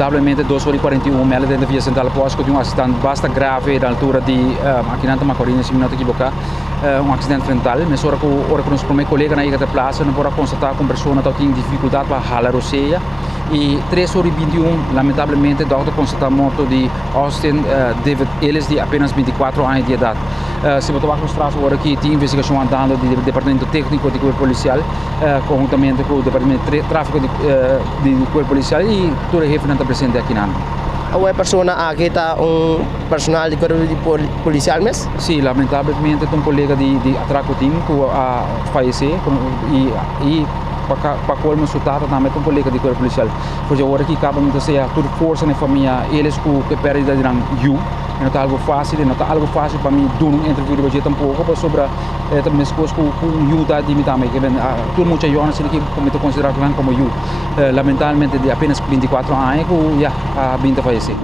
lamentavelmente 2h41 ela dentro da via central Posco de um acidente bastante grave na altura de Maquinanta Macorina, se me não te equivocar, um acidente frontal. Mas hora que os meus colegas na da praça não podem constatar que a pessoa tem dificuldade para ralar o ceia. E 3h21, lamentavelmente, o doutor constatou a morte de Austin David Ellis, de apenas 24 anos de idade. Se você vai mostrar agora que tem investigação andando do Departamento Técnico de Corpo Policial, conjuntamente com o Departamento de Tráfico de Corpo Policial e todo o jefe está presente aqui na a pessoa aqui está personal de corpo policial mesmo? Sim, lamentavelmente um colega de atraco time que faleceu e para colmo resultado também um colega de corpo policial. Porque agora que acaba de ser toda força na família, eles que perdem de não está algo fácil, não está algo fácil para mim dar uma entrevista para um pouco sobre também as coisas com ajuda de mim também, que tudo muito jovem assim que como considerado como eu, lamentavelmente de apenas 24 anos que já a vinda falecer.